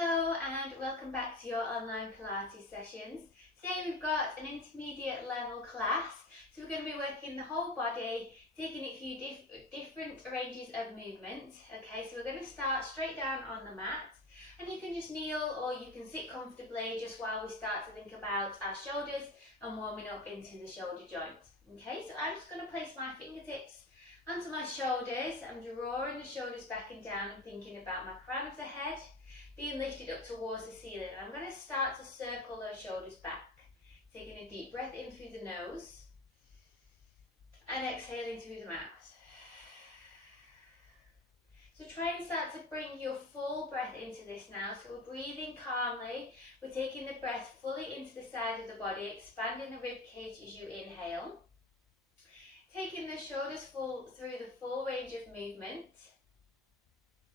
Hello and welcome back to your online Pilates sessions. Today we've got an intermediate level class, so we're going to be working the whole body, taking it through different ranges of movement. Okay, so we're going to start straight down on the mat, and you can just kneel or you can sit comfortably just while we start to think about our shoulders and warming up into the shoulder joint. Okay, so I'm just going to place my fingertips onto my shoulders. I'm drawing the shoulders back and down and thinking about my crown of the head being lifted up towards the ceiling. I'm going to start to circle those shoulders back, taking a deep breath in through the nose and exhaling through the mouth. So try and start to bring your full breath into this now. So we're breathing calmly, we're taking the breath fully into the side of the body, expanding the rib cage as you inhale, taking the shoulders through the full range of movement,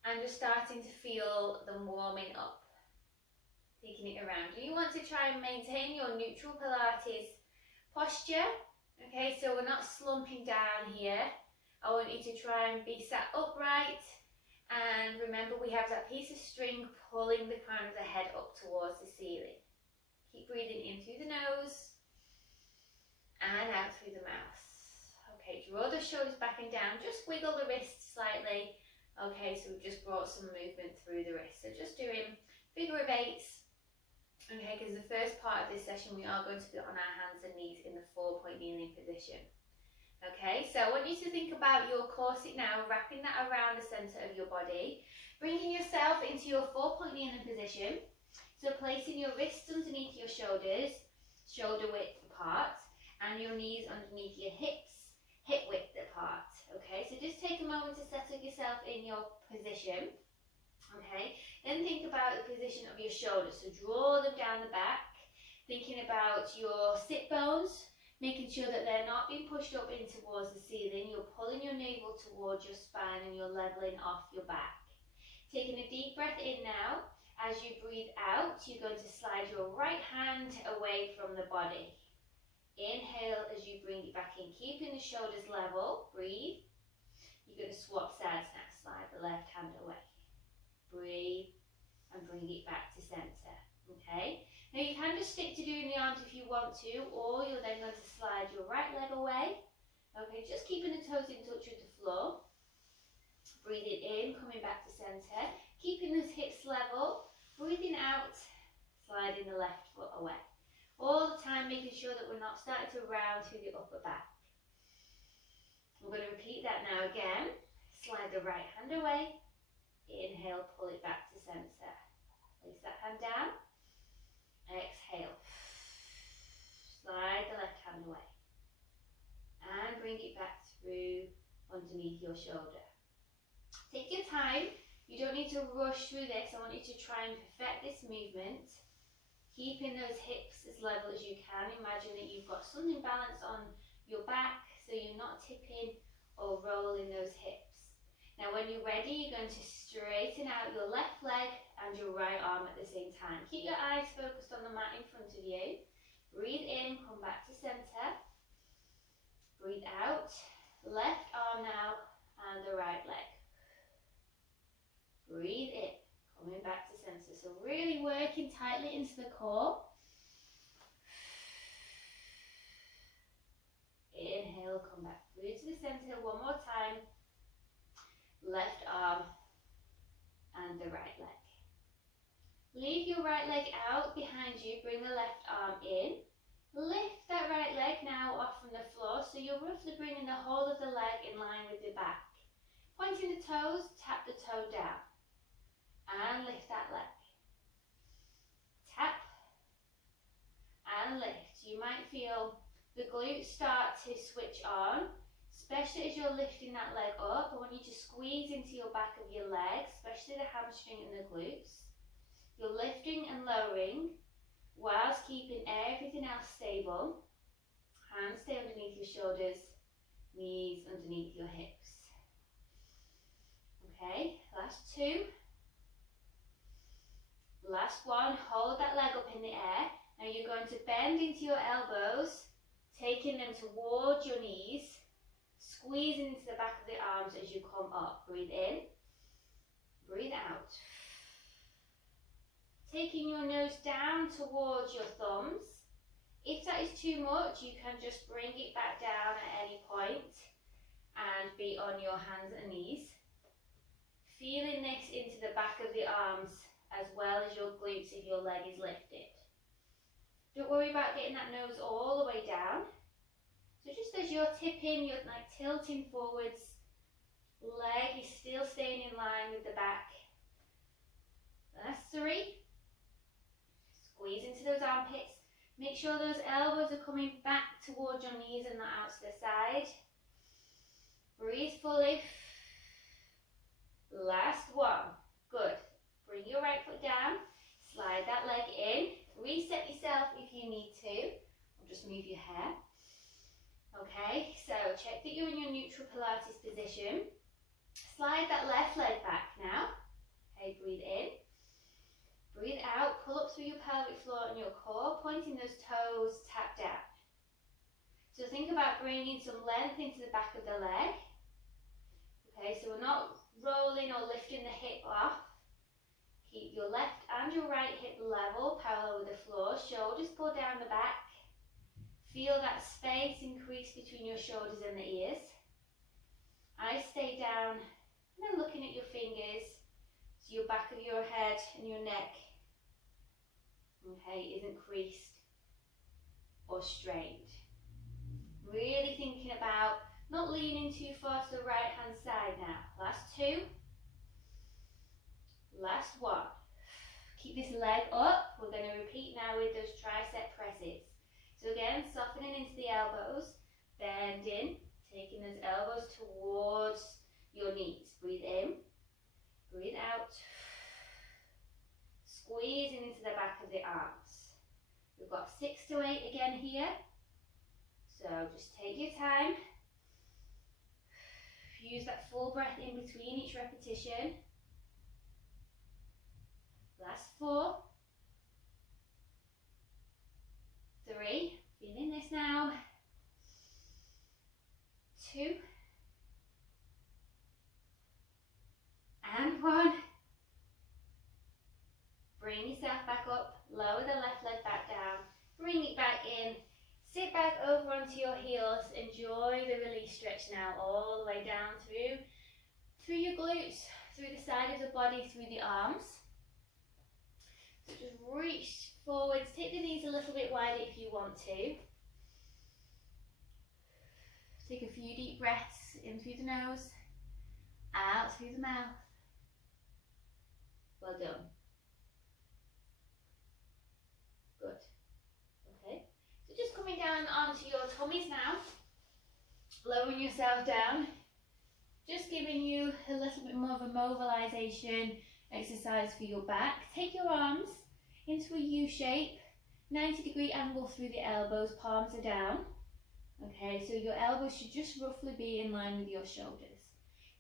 and just starting to feel them warming up, taking it around. And you want to try and maintain your neutral Pilates posture. Okay, so we're not slumping down here. I want you to try and be sat upright, and remember we have that piece of string pulling the crown of the head up towards the ceiling. Keep breathing in through the nose and out through the mouth. Okay, draw the shoulders back and down, just wiggle the wrists slightly. Okay, so we've just brought some movement through the wrist. So just doing figure of eights. Okay, because the first part of this session we are going to be on our hands and knees in the 4-point kneeling position. Okay, so I want you to think about your corset now, wrapping that around the centre of your body, bringing yourself into your 4-point kneeling position. So placing your wrists underneath your shoulders, shoulder width apart, and your knees underneath your hips, hip width apart. Okay, so just take a moment to settle yourself in your position. Okay, then think about the position of your shoulders. So draw them down the back, thinking about your sit bones, making sure that they're not being pushed up in towards the ceiling. You're pulling your navel towards your spine and you're leveling off your back. Taking a deep breath in now. As you breathe out, you're going to slide your right hand away from the body. Inhale as you bring it back in, keeping the shoulders level. Breathe. You're going to swap sides now. Slide the left hand away. Breathe and bring it back to centre. Okay. Now you can just stick to doing the arms if you want to, or you're then going to slide your right leg away. Okay, just keeping the toes in touch with the floor. Breathing in, coming back to centre. Keeping those hips level. Breathing out, sliding the left foot away. All the time making sure that we're not starting to round through the upper back. We're going to repeat that now again. Slide the right hand away. Inhale, pull it back to centre. Place that hand down. Exhale. Slide the left hand away. And bring it back through underneath your shoulder. Take your time. You don't need to rush through this. I want you to try and perfect this movement. Keeping those hips as level as you can. Imagine that you've got something balanced on your back so you're not tipping or rolling those hips. Now when you're ready, you're going to straighten out your left leg and your right arm at the same time. Keep your eyes focused on the mat in front of you. Breathe in, come back to centre. Breathe out. Left arm now and the right leg. Breathe in. Coming back to centre, so really working tightly into the core. Inhale, come back through to the centre one more time. Left arm and the right leg. Leave your right leg out behind you, bring the left arm in. Lift that right leg now off from the floor, so you're roughly bringing the whole of the leg in line with the back. Pointing the toes, tap the toe down. And lift that leg. Tap and lift. You might feel the glutes start to switch on, especially as you're lifting that leg up. I want you to squeeze into your back of your leg, especially the hamstring and the glutes. You're lifting and lowering whilst keeping everything else stable. Hands stay underneath your shoulders, knees underneath your hips. Okay, last two. Last one, hold that leg up in the air. Now you're going to bend into your elbows, taking them towards your knees, squeezing into the back of the arms as you come up. Breathe in, breathe out. taking your nose down towards your thumbs. If that is too much, you can just bring it back down at any point and be on your hands and knees. Feeling this into the back of the arms as well as your glutes if your leg is lifted. Don't worry about getting that nose all the way down. So just as you're tipping, you're like tilting forwards, leg is still staying in line with the back. That's 3. Squeeze into those armpits. Make sure those elbows are coming back towards your knees and not out to the side. Breathe fully. Last 1. Good. Bring your right foot down. Slide that leg in. Reset yourself if you need to. Or just move your hair. Okay, so check that you're in your neutral Pilates position. Slide that left leg back now. Okay, breathe in. Breathe out, pull up through your pelvic floor and your core, pointing those toes, tap down. So think about bringing some length into the back of the leg. Okay, so we're not rolling or lifting the hip off. Keep your left and your right hip level, parallel with the floor. Shoulders pull down the back. Feel that space increase between your shoulders and the ears. Eyes stay down, and then looking at your fingers, so your back of your head and your neck, okay, isn't creased or strained. Really thinking about not leaning too far to the right hand side now. Last 2. Last 1. Keep this leg up. We're going to repeat now with those tricep presses. So again, softening into the elbows, bending, taking those elbows towards your knees. Breathe in, breathe out. Squeezing into the back of the arms. We've got 6 to 8 again here. So just take your time. Use that full breath in between each repetition. Last 4. 3. Feeling this now. 2. And 1. Bring yourself back up. Lower the left leg back down. Bring it back in. Sit back over onto your heels. Enjoy the release stretch now, all the way down through your glutes, through the side of the body, through the arms. So just reach forwards, take the knees a little bit wider if you want to. Take a few deep breaths in through the nose, out through the mouth. Well done. Good. Okay. So just coming down onto your tummies now, lowering yourself down, just giving you a little bit more of a mobilization exercise for your back. Take your arms into a U shape, 90-degree angle through the elbows, palms are down. Okay, so your elbows should just roughly be in line with your shoulders.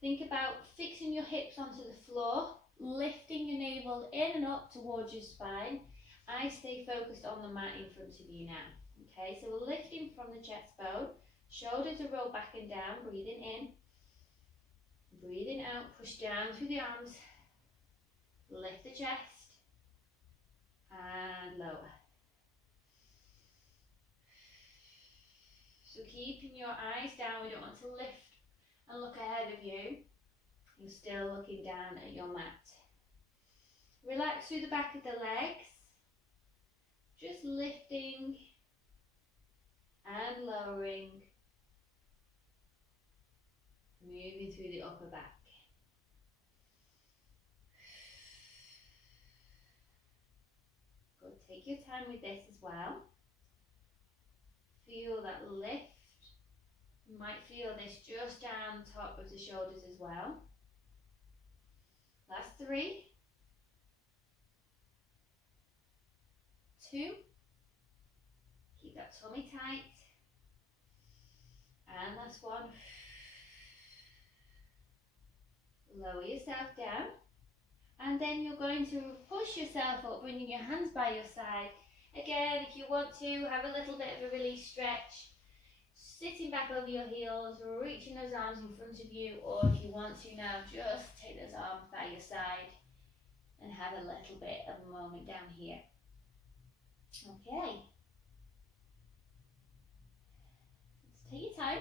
Think about fixing your hips onto the floor, lifting your navel in and up towards your spine. I stay focused on the mat in front of you now. Okay, so we're lifting from the chest bone, shoulders are rolled back and down, breathing in, breathing out, push down through the arms, lift the chest, and lower. So keeping your eyes down, we don't want to lift and look ahead of you. You're still looking down at your mat. Relax through the back of the legs, just lifting and lowering, moving through the upper back. Good, take your time with this as well. Feel that lift. You might feel this just down top of the shoulders as well. Last 3. 2. Keep that tummy tight. And last 1. Lower yourself down. And then you're going to push yourself up, bringing your hands by your side. Again, if you want to, have a little bit of a release stretch. Sitting back over your heels, reaching those arms in front of you, or if you want to now, just take those arms by your side and have a little bit of a moment down here. Okay. Let's take your time.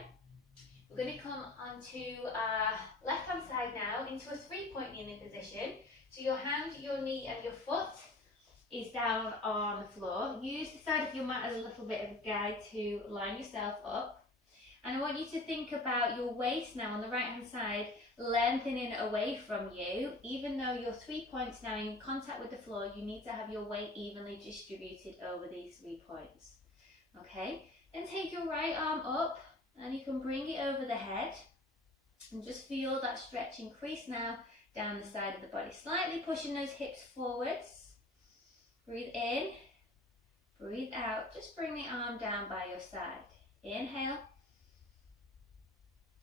We're going to come onto our left hand side now into a 3-point kneeling position. So your hand, your knee and your foot is down on the floor. Use the side of your mat as a little bit of a guide to line yourself up. And I want you to think about your waist now on the right hand side lengthening away from you. Even though you're 3 points now in contact with the floor, you need to have your weight evenly distributed over these 3 points. Okay, then take your right arm up and you can bring it over the head and just feel that stretch increase now down the side of the body, slightly pushing those hips forwards. Breathe in, breathe out, just bring the arm down by your side. Inhale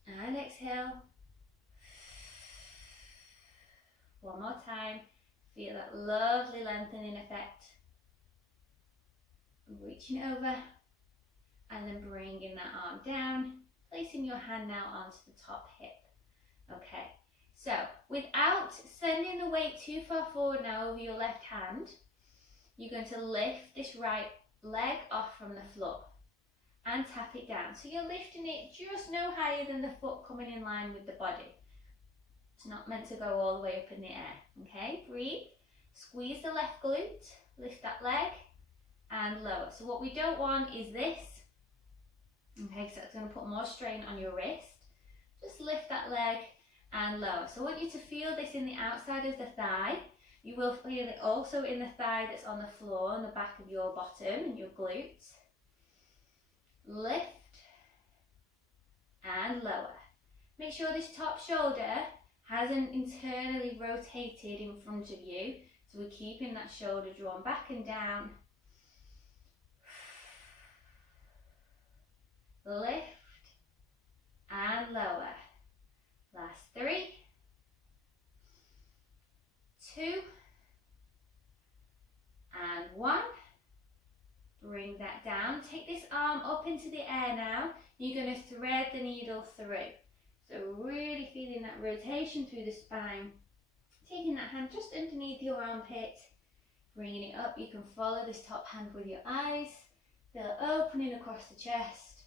and exhale. One more time, feel that lovely lengthening effect. Reaching over and then bringing that arm down, placing your hand now onto the top hip. Okay, so without sending the weight too far forward now over your left hand, you're going to lift this right leg off from the floor and tap it down. So you're lifting it just no higher than the foot coming in line with the body. It's not meant to go all the way up in the air. Okay, breathe, squeeze the left glute, lift that leg and lower. So what we don't want is this. Okay, so it's going to put more strain on your wrist. Just lift that leg and lower. So I want you to feel this in the outside of the thigh. You will feel it also in the thigh that's on the floor, on the back of your bottom and your glutes. Lift and lower. Make sure this top shoulder hasn't internally rotated in front of you. So we're keeping that shoulder drawn back and down. Lift and lower. Last 3, 2, and 1. Bring that down. Take this arm up into the air now. You're going to thread the needle through. So really feeling that rotation through the spine. Taking that hand just underneath your armpit. Bringing it up. You can follow this top hand with your eyes. Feel opening across the chest.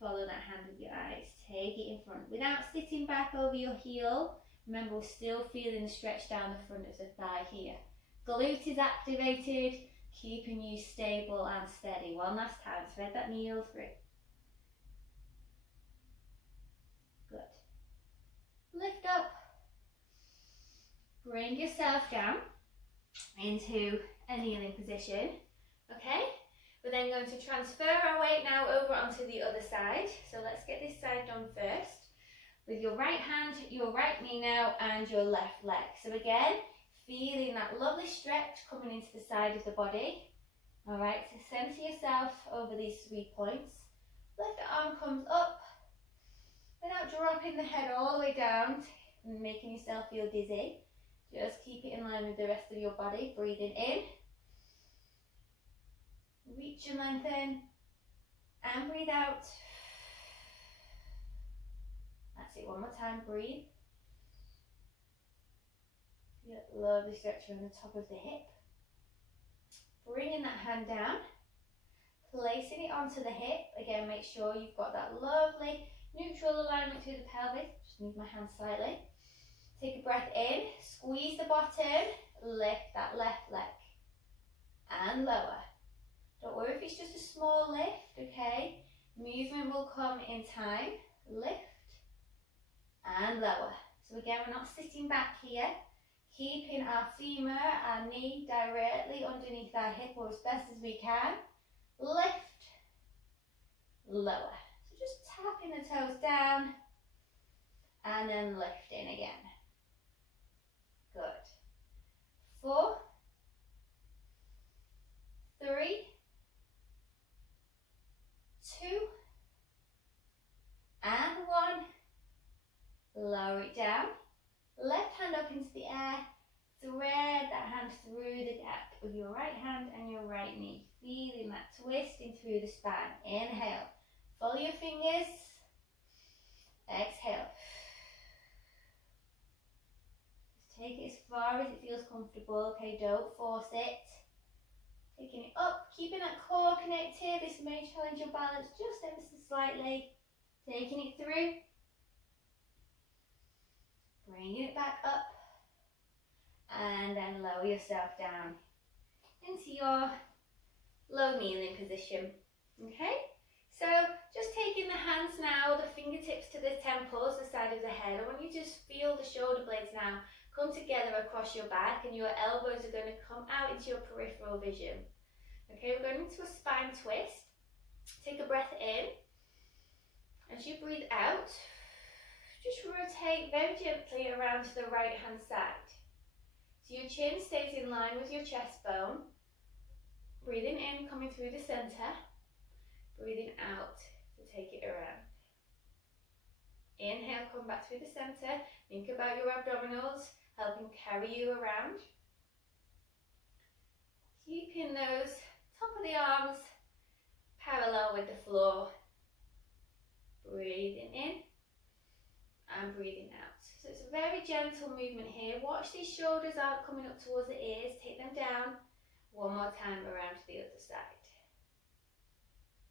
Follow that hand with your eyes. Take it in front without sitting back over your heel. Remember, we're still feeling the stretch down the front of the thigh here. Glute is activated, keeping you stable and steady. One last time, thread that needle through. Good. Lift up. Bring yourself down into a kneeling position. Okay? We're then going to transfer our weight now over onto the other side. So let's get this side done first. With your right hand, your right knee now, and your left leg. So again, feeling that lovely stretch coming into the side of the body. All right, so center yourself over these 3 points. Left arm comes up without dropping the head all the way down and making yourself feel dizzy. Just keep it in line with the rest of your body. Breathing in. Reach and lengthen. And breathe out. That's it, one more time, breathe. Feel that lovely stretch around the top of the hip. Bringing that hand down, placing it onto the hip. Again, make sure you've got that lovely neutral alignment through the pelvis. Just move my hand slightly. Take a breath in, squeeze the bottom, lift that left leg. And lower. Don't worry if it's just a small lift, okay? Movement will come in time. Lift. And lower. So again, we're not sitting back here. Keeping our femur, our knee directly underneath our hip or as best as we can. Lift. Lower. So just tapping the toes down. And then lifting again. Good. 4, 3, 2, and 1. Lower it down. Left hand up into the air. Thread that hand through the gap of your right hand and your right knee. Feeling that twisting through the spine. Inhale. Follow your fingers. Exhale. Take it as far as it feels comfortable, okay, don't force it. Taking it up, keeping that core connected. This may challenge your balance just ever so slightly. Taking it through. Bringing it back up. And then lower yourself down into your low kneeling position. Okay? So just taking the hands now, the fingertips to the temples, the side of the head. I want you to just feel the shoulder blades now come together across your back, and your elbows are going to come out into your peripheral vision. Okay, we're going into a spine twist. Take a breath in. As you breathe out, just rotate very gently around to the right hand side. So your chin stays in line with your chest bone. Breathing in, coming through the center. Breathing out to take it around. Inhale, come back through the center. Think about your abdominals, helping carry you around. Keeping those top of the arms parallel with the floor. Breathing in and breathing out. So it's a very gentle movement here. Watch these shoulders out coming up towards the ears. Take them down. One more time around to the other side.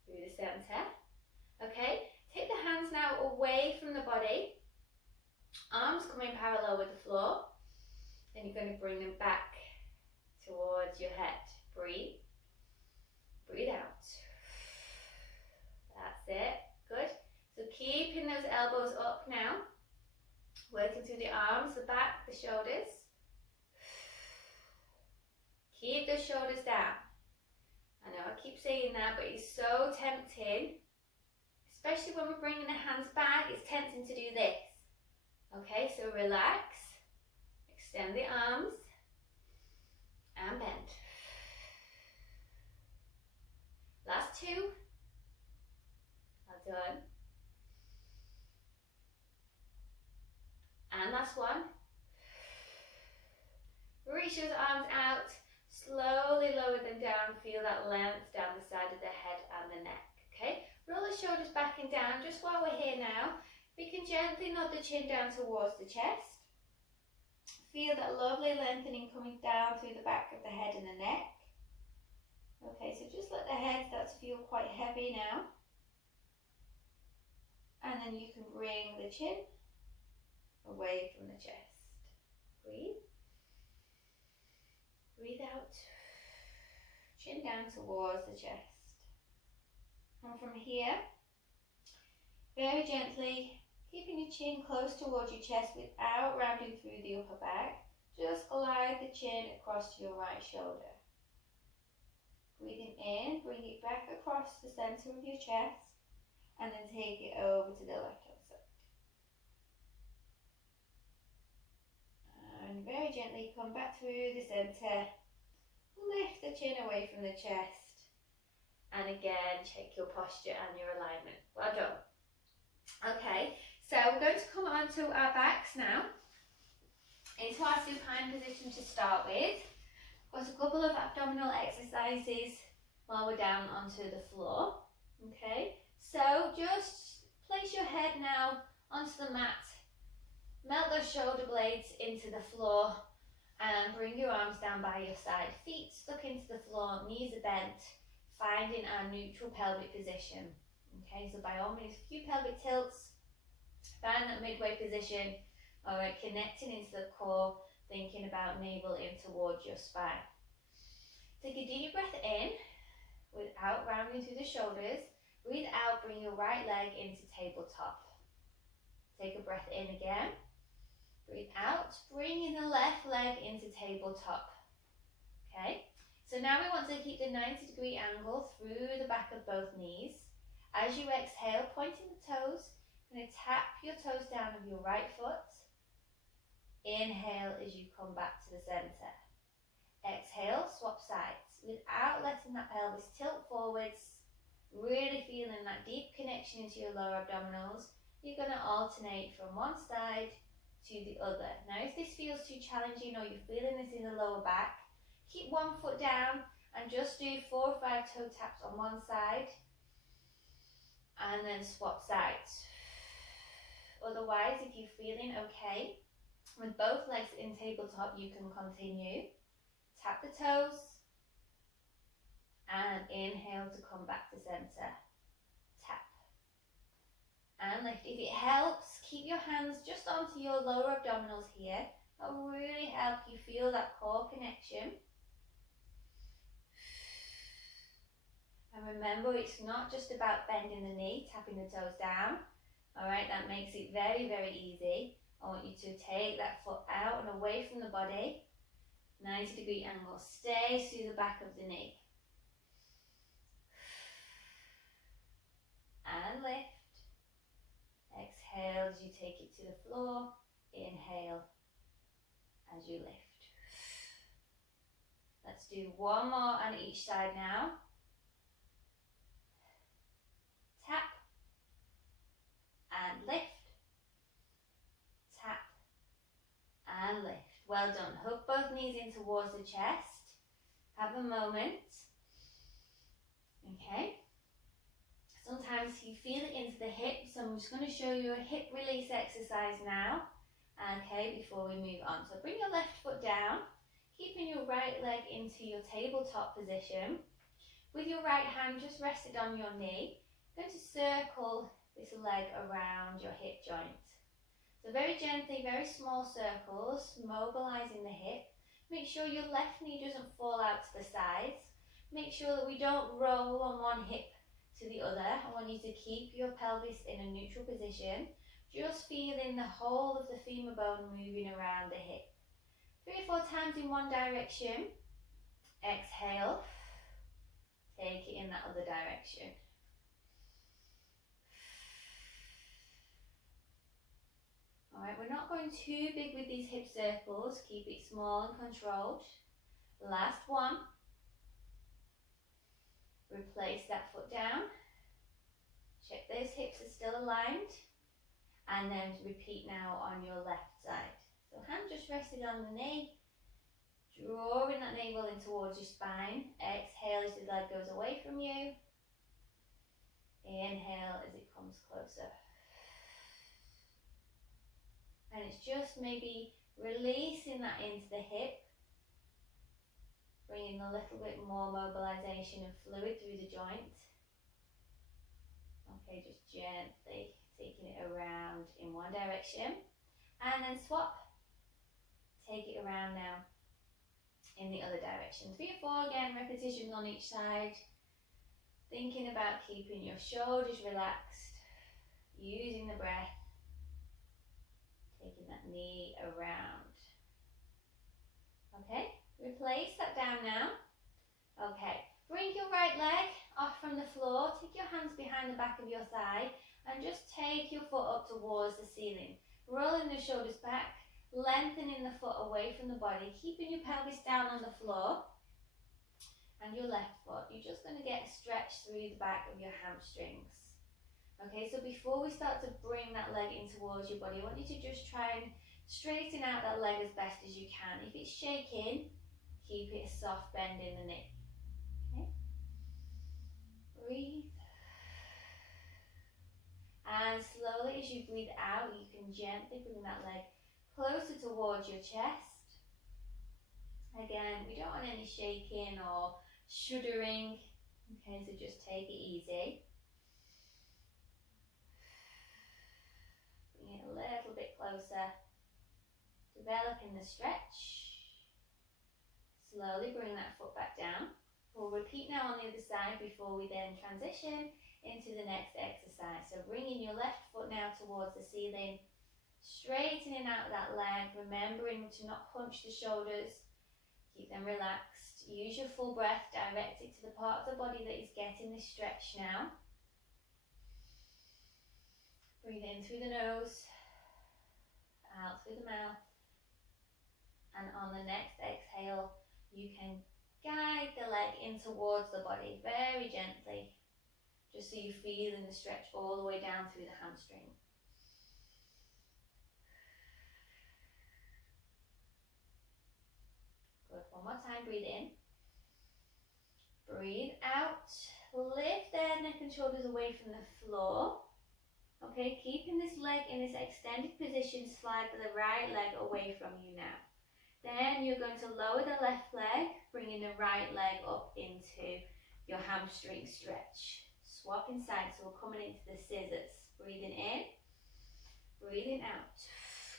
Through the center. Okay, take the hands now away from the body. Arms coming parallel with the floor. Then you're going to bring them back towards your head. Breathe. Breathe out. That's it. Good. So keeping those elbows up now. Working through the arms, the back, the shoulders. Keep the shoulders down. I know I keep saying that, but it's so tempting. Especially when we're bringing the hands back, it's tempting to do this. Okay, so relax. Extend the arms. And bend. Last two. Well done. And last one. Reach those arms out. Slowly lower them down. Feel that length down the side of the head and the neck. Okay? Roll the shoulders back and down. Just while we're here now, we can gently nod the chin down towards the chest. Feel that lovely lengthening coming down through the back of the head and the neck. Okay, so just let the head start to feel quite heavy now. And then you can bring the chin away from the chest. Breathe. Breathe out. Chin down towards the chest. And from here, very gently, keeping your chin close towards your chest without rounding through the upper back, just glide the chin across to your right shoulder. Breathing in, bring it back across the center of your chest, and then take it over to the left hand side. And very gently come back through the center, lift the chin away from the chest, and again check your posture and your alignment. Well done. Okay, so we're going to come on to our backs now, into our supine position to start with. Got a couple of abdominal exercises while we're down onto the floor. Okay, so just place your head now onto the mat, melt those shoulder blades into the floor, and bring your arms down by your side. Feet stuck into the floor, knees are bent, finding our neutral pelvic position. Okay, so by all means, a few pelvic tilts, find that midway position. Alright, connecting into the core, thinking about navel in towards your spine. Take a deep breath in without rounding through the shoulders. Breathe out, bring your right leg into tabletop. Take a breath in again. Breathe out, bringing the left leg into tabletop. Okay, so now we want to keep the 90-degree angle through the back of both knees. As you exhale, pointing the toes, going to tap your toes down with your right foot. Inhale as you come back to the center. Exhale, swap sides without letting that pelvis tilt forwards. Really feeling that deep connection into your lower abdominals. You're going to alternate from one side to the other. Now if this feels too challenging or you're feeling this in the lower back, keep one foot down and just do 4 or 5 toe taps on one side and then swap sides. Otherwise, if you're feeling okay, With both legs in tabletop, you can continue. Tap the toes and inhale to come back to center. Tap and lift. If it helps, keep your hands just onto your lower abdominals here. That will really help you feel that core connection. And remember, it's not just about bending the knee, tapping the toes down. All right, that makes it very, very easy. I want you to take that foot out and away from the body. 90-degree angle. Stay through the back of the knee. And lift. Exhale as you take it to the floor. Inhale as you lift. Let's do one more on each side now. Tap and lift. Tap and lift. Well done. Hook both knees in towards the chest. Have a moment. Okay. Sometimes you feel it into the hips, so I'm just going to show you a hip release exercise now. Okay, before we move on. So bring your left foot down, keeping your right leg into your tabletop position. With your right hand just rested on your knee, you're going to circle this leg around your hip joint. So very gently, very small circles, mobilizing the hip. Make sure your left knee doesn't fall out to the sides. Make sure that we don't roll on one hip to the other. I want you to keep your pelvis in a neutral position, just feeling the whole of the femur bone moving around the hip. 3 or 4 times in one direction. Exhale. Take it in that other direction. Alright, we're not going too big with these hip circles. Keep it small and controlled. Last one. Replace that foot down. Check those hips are still aligned. And then repeat now on your left side. So hand just rested on the knee. Drawing that navel in towards your spine. Exhale as the leg goes away from you. Inhale as it comes closer. And it's just maybe releasing that into the hip. Bringing a little bit more mobilization and fluid through the joint. Okay, just gently taking it around in one direction. And then swap. Take it around now in the other direction. 3 or 4 again, repetitions on each side. Thinking about keeping your shoulders relaxed. Using the breath. Taking that knee around. Okay, replace that down now. Okay, bring your right leg off from the floor. Take your hands behind the back of your thigh and just take your foot up towards the ceiling. Rolling the shoulders back, lengthening the foot away from the body, keeping your pelvis down on the floor. And your left foot, you're just going to get a stretch through the back of your hamstrings. Okay, so before we start to bring that leg in towards your body, I want you to just try and straighten out that leg as best as you can. If it's shaking, keep it a soft bend in the neck. Okay, breathe. And slowly as you breathe out, you can gently bring that leg closer towards your chest. Again, we don't want any shaking or shuddering. Okay, so just take it easy. Bring it a little bit closer. Developing the stretch. Slowly bring that foot back down. We'll repeat now on the other side before we then transition into the next exercise. So bringing your left foot now towards the ceiling, straightening out that leg, remembering to not punch the shoulders, keep them relaxed. Use your full breath, direct it to the part of the body that is getting this stretch now. Breathe in through the nose, out through the mouth, and on the next exhale, you can guide the leg in towards the body very gently, just so you feel in the stretch all the way down through the hamstring. Good, one more time, breathe in. Breathe out, lift their neck and shoulders away from the floor. Okay, keeping this leg leg in this extended position, slide the right leg away from you now. Then you're going to lower the left leg, bringing the right leg up into your hamstring stretch. Swapping sides, so we're coming into the scissors. Breathing in, breathing out.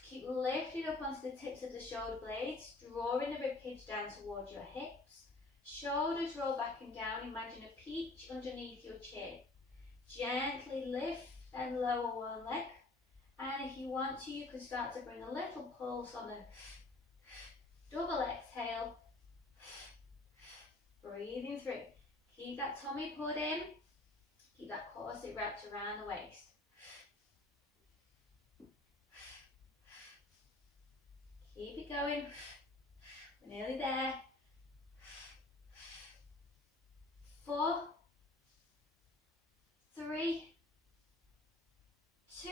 Keep lifting up onto the tips of the shoulder blades, drawing the ribcage down towards your hips. Shoulders roll back and down. Imagine a peach underneath your chin. Gently lift and lower one leg. And if you want to, you can start to bring a little pulse on the double exhale. Breathing through. Keep that tummy pulled in. Keep that corset wrapped around the waist. Keep it going. We're nearly there. 4, 3, 2,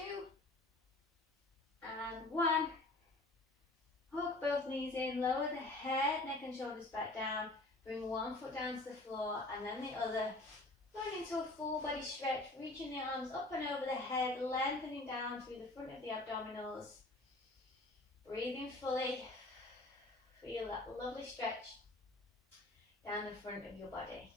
and 1. Hook both knees in, lower the head, neck and shoulders back down. Bring one foot down to the floor and then the other. Going into a full body stretch, reaching the arms up and over the head, lengthening down through the front of the abdominals. Breathing fully. Feel that lovely stretch down the front of your body.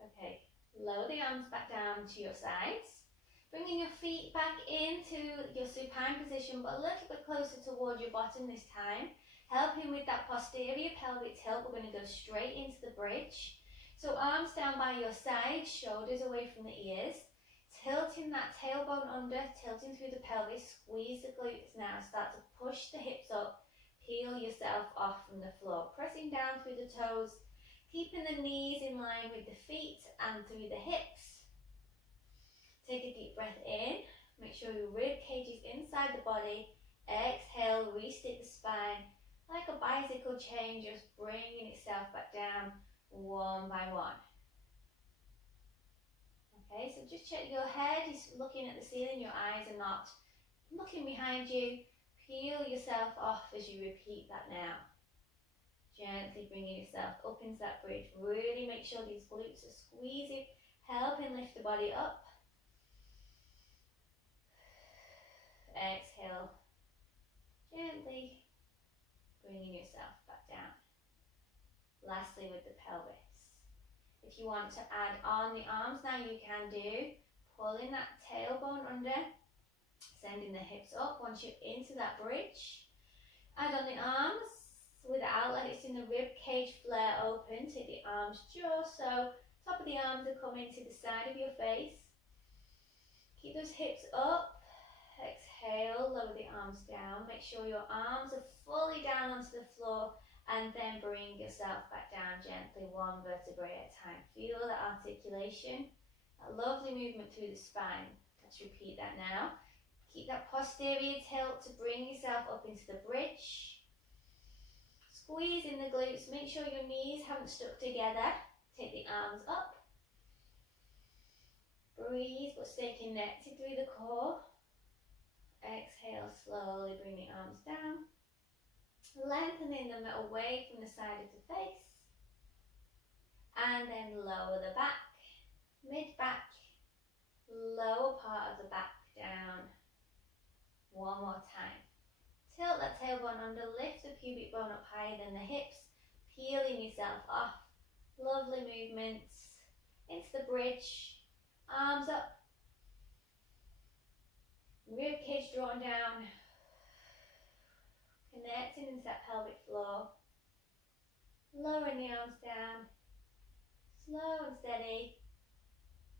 Okay, lower the arms back down to your sides. Bringing your feet back into your supine position, but a little bit closer towards your bottom this time. Helping with that posterior pelvic tilt, we're going to go straight into the bridge. So arms down by your sides, shoulders away from the ears. Tilting that tailbone under, tilting through the pelvis, squeeze the glutes now. Start to push the hips up, peel yourself off from the floor. Pressing down through the toes, keeping the knees in line with the feet and through the hips. Take a deep breath in. Make sure your rib cage is inside the body. Exhale, re-stick the spine. Like a bicycle chain, just bringing itself back down one by one. Okay, so just check your head is looking at the ceiling, your eyes are not looking behind you. Peel yourself off as you repeat that now. Gently bringing yourself up into that bridge. Really make sure these glutes are squeezing, helping lift the body up. Exhale, gently bringing yourself back down. Lastly, with the pelvis. If you want to add on the arms now, you can do. Pulling that tailbone under, sending the hips up once you're into that bridge. Add on the arms without letting the rib cage flare open. Take the arms just so top of the arms are coming to the side of your face. Keep those hips up. Exhale, lower the arms down. Make sure your arms are fully down onto the floor and then bring yourself back down gently, one vertebrae at a time. Feel the articulation, that lovely movement through the spine. Let's repeat that now. Keep that posterior tilt to bring yourself up into the bridge. Squeeze in the glutes. Make sure your knees haven't stuck together. Take the arms up. Breathe, but stay connected through the core. Exhale, slowly bring the arms down, lengthening them away from the side of the face, and then lower the back, mid-back, lower part of the back down. One more time. Tilt that tailbone under, lift the pubic bone up higher than the hips, peeling yourself off. Lovely movements into the bridge, arms up. Rib cage drawn down, connecting into that pelvic floor, lowering the arms down, slow and steady,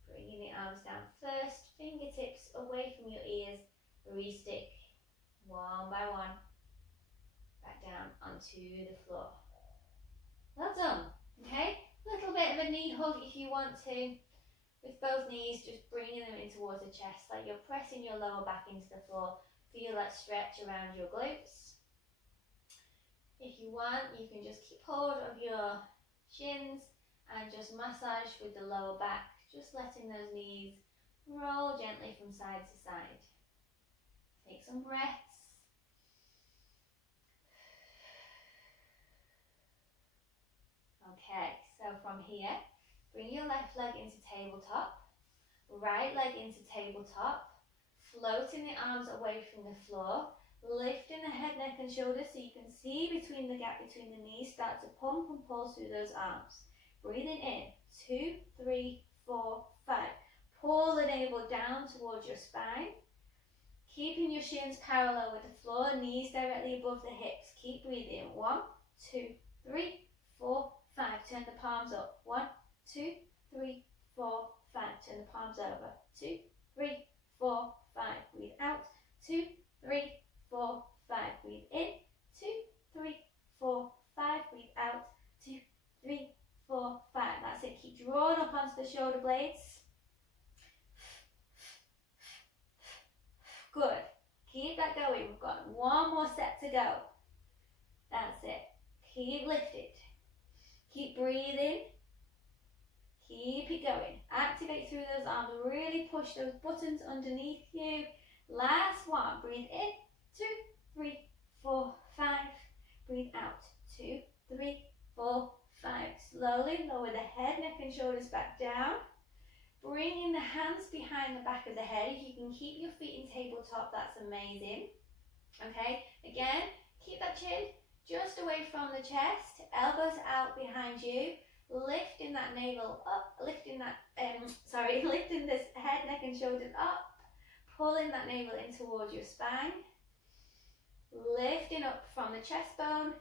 bringing the arms down first, fingertips away from your ears, re-stick one by one, back down onto the floor. Well done, okay? Little bit of a knee hug if you want to. With both knees, just bringing them in towards the chest, like you're pressing your lower back into the floor. Feel that stretch around your glutes. If you want, you can just keep hold of your shins and just massage with the lower back, just letting those knees roll gently from side to side. Take some breaths. Okay, so from here, bring your left leg into tabletop. Right leg into tabletop. Floating the arms away from the floor. Lifting the head, neck and shoulders so you can see between the gap between the knees. Start to pump and pulse through those arms. Breathing in. 2, 3, 4, 5. Pull the navel down towards your spine. Keeping your shins parallel with the floor, knees directly above the hips. Keep breathing. 1, 2, 3, 4, 5. Turn the palms up. 1, 2, 3, 4, 5. Turn the palms over. 2, 3, 4, 5. Breathe out. 2, 3, 4, 5. Breathe in. 2, 3, 4, 5. Breathe out. 2, 3, 4, 5. That's it. Keep drawing up onto the shoulder blades. Good. Keep that going. We've got one more set to go. That's it. Keep lifted. Keep breathing. Keep it going. Activate through those arms. Really push those buttons underneath you. Last one. Breathe in. 2, 3, 4, 5. Breathe out. 2, 3, 4, 5. Slowly lower the head, neck and shoulders back down. Bringing the hands behind the back of the head. If you can keep your feet in tabletop, that's amazing. Okay, again, keep that chin just away from the chest. Elbows out behind you. Lifting that navel up. Lifting this head, neck and shoulders up. Pulling that navel in towards your spine. Lifting up from the chest bone.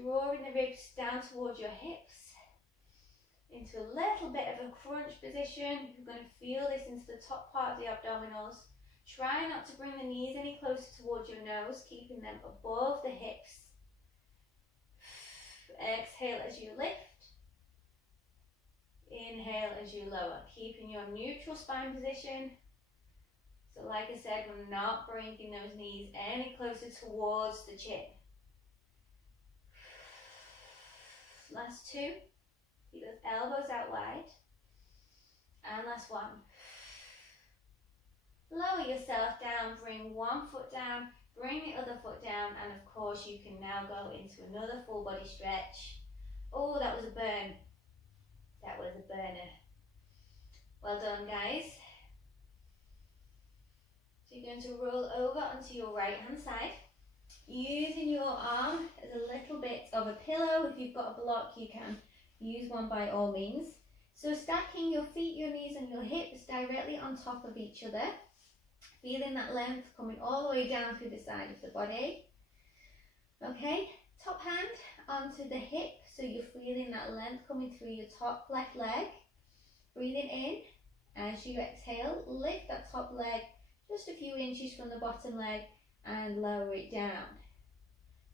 Drawing the ribs down towards your hips. Into a little bit of a crunch position. You're going to feel this into the top part of the abdominals. Try not to bring the knees any closer towards your nose, keeping them above the hips. Exhale as you lift. Inhale as you lower, keeping your neutral spine position. So like I said, we're not bringing those knees any closer towards the chin. Last two. Keep those elbows out wide. And last one. Lower yourself down, bring one foot down, bring the other foot down, and of course you can now go into another full body stretch. Oh, that was a burn. That was a burner. Well done, guys. So you're going to roll over onto your right hand side. Using your arm as a little bit of a pillow. If you've got a block, you can use one by all means. So stacking your feet, your knees and your hips directly on top of each other. Feeling that length coming all the way down through the side of the body. Okay, top hand onto the hip. So you're feeling that length coming through your top left leg. Breathing in. As you exhale, lift that top leg just a few inches from the bottom leg and lower it down.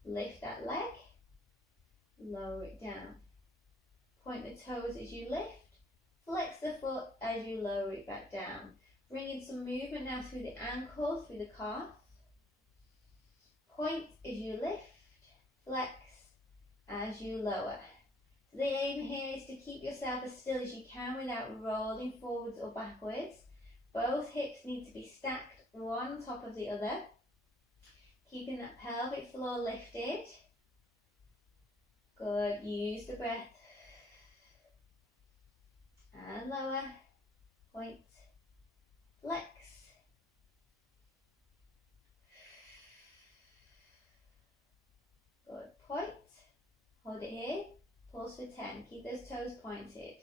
Lift that leg. Lower it down. Point the toes as you lift, flex the foot as you lower it back down. Bring in some movement now through the ankle, through the calf. Point as you lift, flex as you lower. So the aim here is to keep yourself as still as you can without rolling forwards or backwards. Both hips need to be stacked one on top of the other. Keeping that pelvic floor lifted. Good, use the breath. And lower, point, flex. Good, point, hold it here, pulse for 10, keep those toes pointed.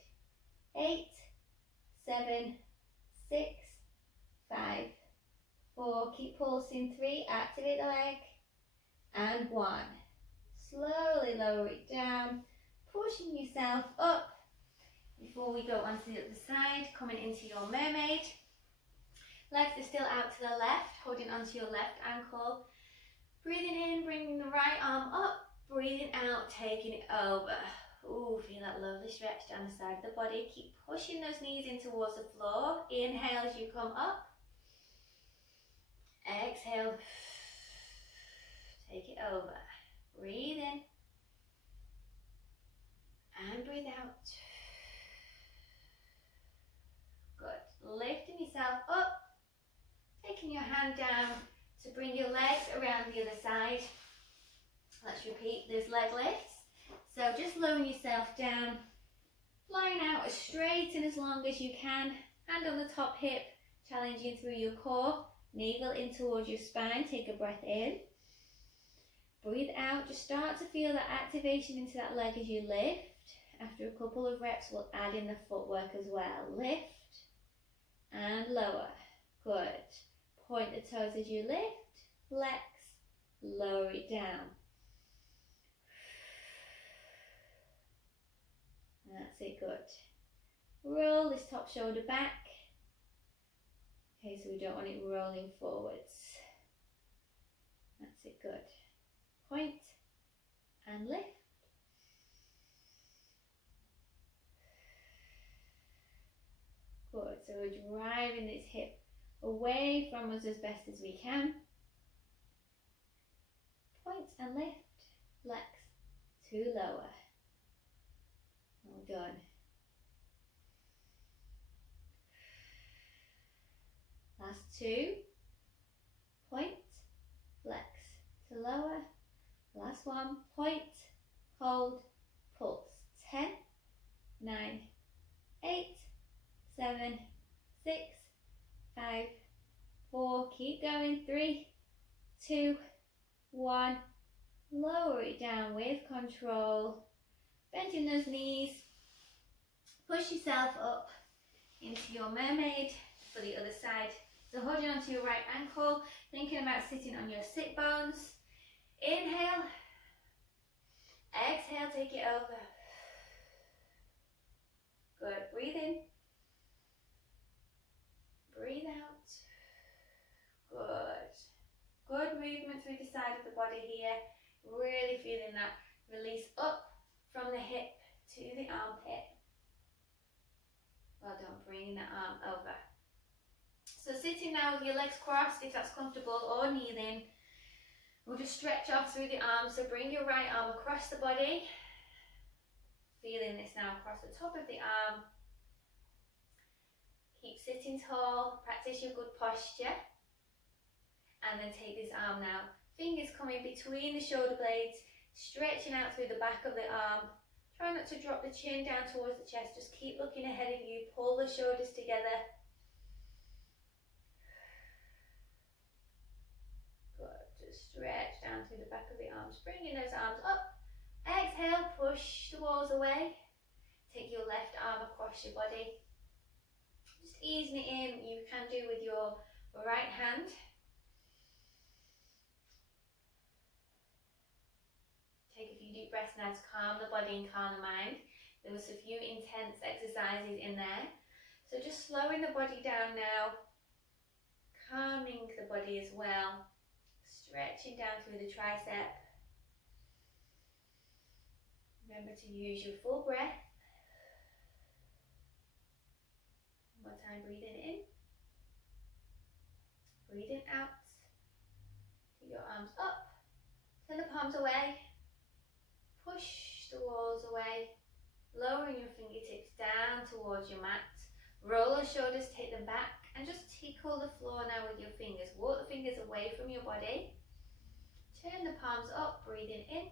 8, 7, 6, 5, 4, keep pulsing. 3, activate the leg, and 1. Slowly lower it down, pushing yourself up. Before we go onto the other side, coming into your mermaid. Legs are still out to the left, holding onto your left ankle. Breathing in, bringing the right arm up. Breathing out, taking it over. Ooh, feel that lovely stretch down the side of the body. Keep pushing those knees in towards the floor. Inhale as you come up. Exhale. Take it over. Breathe in. And breathe out. Good. Lifting yourself up. Taking your hand down to bring your legs around the other side. Let's repeat those leg lifts. So just lowering yourself down. Flying out as straight and as long as you can. Hand on the top hip, challenging through your core. Navel in towards your spine. Take a breath in. Breathe out. Just start to feel that activation into that leg as you lift. After a couple of reps, we'll add in the footwork as well. Lift and lower. Good. Point the toes as you lift. Flex. Lower it down. That's it. Good. Roll this top shoulder back. Okay, so we don't want it rolling forwards. That's it. Good. Point and lift. Good. So we're driving this hip away from us as best as we can. Point and lift. Flex to lower. Well done. Last two. Point, flex to lower. Last one. Point, hold, pulse. 10, 9, 8, 7, 6, 5, 4. Keep going. 3, 2, 1. Lower it down with control. Bending those knees. Push yourself up into your mermaid for the other side. So holding onto your right ankle, thinking about sitting on your sit bones. Inhale. Exhale, take it over. Good. Breathe in. Breathe out. Good. Good movement through the side of the body here. Really feeling that release up from the hip to the armpit. Well done. Bringing the arm over. So sitting now with your legs crossed, if that's comfortable, or kneeling, we'll just stretch off through the arms. So bring your right arm across the body. Feeling this now across the top of the arm. Keep sitting tall. Practice your good posture. And then take this arm now. Fingers coming between the shoulder blades, stretching out through the back of the arm. Try not to drop the chin down towards the chest. Just keep looking ahead of you. Pull the shoulders together. Good. Just stretch down through the back of the arms. Bringing those arms up. Exhale. Push the walls away. Take your left arm across your body. Just easing it in. You can do with your right hand. Take a few deep breaths now to calm the body and calm the mind. There was a few intense exercises in there. So just slowing the body down now. Calming the body as well. Stretching down through the tricep. Remember to use your full breath. One more time, breathing in. Breathing out. Take your arms up. Turn the palms away. Push the walls away, lowering your fingertips down towards your mat. Roll the shoulders, take them back, and just tickle the floor now with your fingers. Walk the fingers away from your body. Turn the palms up, breathing in.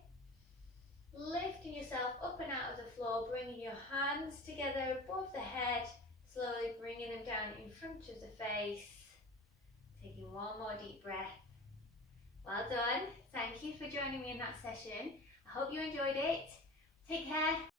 Lifting yourself up and out of the floor, bringing your hands together above the head, slowly bringing them down in front of the face. Taking one more deep breath. Well done. Thank you for joining me in that session. I hope you enjoyed it. Take care.